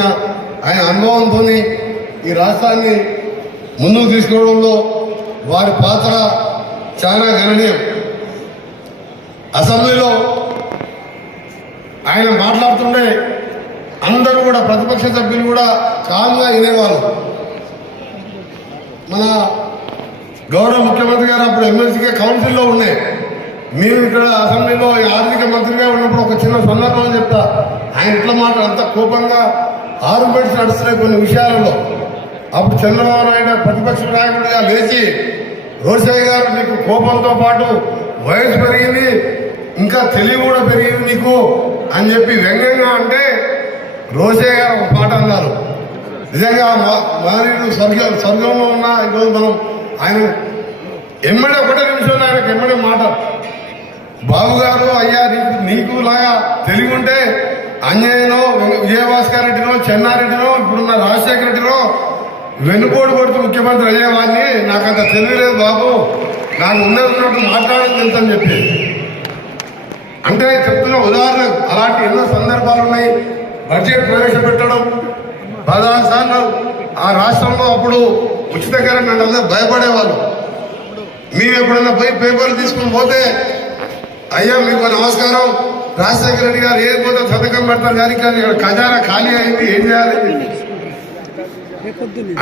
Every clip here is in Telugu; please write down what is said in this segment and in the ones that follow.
ఆయన అనుభవంతో ఈ రాష్ట్రాన్ని ముందుకు తీసుకోవడంలో వారి పాత్ర చాలా గణనీయం. అసెంబ్లీలో ఆయన మాట్లాడుతుంటే అందరూ కూడా ప్రతిపక్ష సభ్యులు కూడా కామ్గా వినేవాళ్ళు. మన గౌరవ ముఖ్యమంత్రి గారు అప్పుడు ఎమ్మెల్సీగా కౌన్సిల్లో ఉన్నాయి మేము ఇక్కడ అసెంబ్లీలో ఆర్థిక మంత్రిగా ఉన్నప్పుడు ఒక చిన్న సందర్భం చెప్తా ఆయన ఇట్లా మాట అంత కోపంగా ఆరుబడి నడుస్తున్నాయి కొన్ని విషయాలలో. అప్పుడు చంద్రబాబు నాయుడు ప్రతిపక్ష నాయకుడిగా లేచి రోజయ్య గారు నీకు కోపంతో పాటు వయసు పెరిగింది ఇంకా తెలివి కూడా పెరిగింది నీకు అని చెప్పి వ్యంగ్యంగా అంటే రోజయ్య గారు ఒక పాట అన్నారు. నిజంగా మా- స్వర్గ స్వర్గంలో ఉన్న ఈరోజు మనం ఆయన ఎమ్మడే ఒకటే నిమిషంలో ఆయనకు ఎమ్మడే మాట. బాబు గారు అయ్యా నీకు నీకు లాగా తెలివి ఉంటే అంజయ్యనో విజయభాస్కర్ రెడ్డినో చెన్నారెడ్డినో ఇప్పుడున్న రాజశేఖర రెడ్డినో వెనుకోడు కొడుతూ ముఖ్యమంత్రి అయ్యేవాడిని. నాకు అంత తెలియలేదు బాబు. నాకు ఉన్నది ఉన్నట్టు మాట్లాడడం తెలుసని చెప్పి అంటే చెప్తున్న ఉదాహరణ అలాంటి ఎన్నో సందర్భాలు ఉన్నాయి. బడ్జెట్ ప్రవేశపెట్టడం పదహారు సార్లు ఆ రాష్ట్రంలో అప్పుడు ఉచిత కరెంట్ అంటే భయపడేవాళ్ళు. మీరు ఎప్పుడన్నా పోయి పేపర్లు తీసుకుని పోతే అయ్యా మీకు నమస్కారం. రాజశేఖర రెడ్డి గారు ఏది పోతే సంతకం పెడతారు? కానీ కానీ ఇక్కడ ఖజానా ఖాళీ అయింది. ఏం చేయాలి?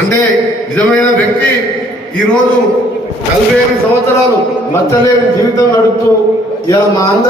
అంటే నిజమైన వ్యక్తి ఈరోజు నలభై ఐదు సంవత్సరాలు మచ్చలేని జీవితం నడుపుతూ ఇలా మా అందరి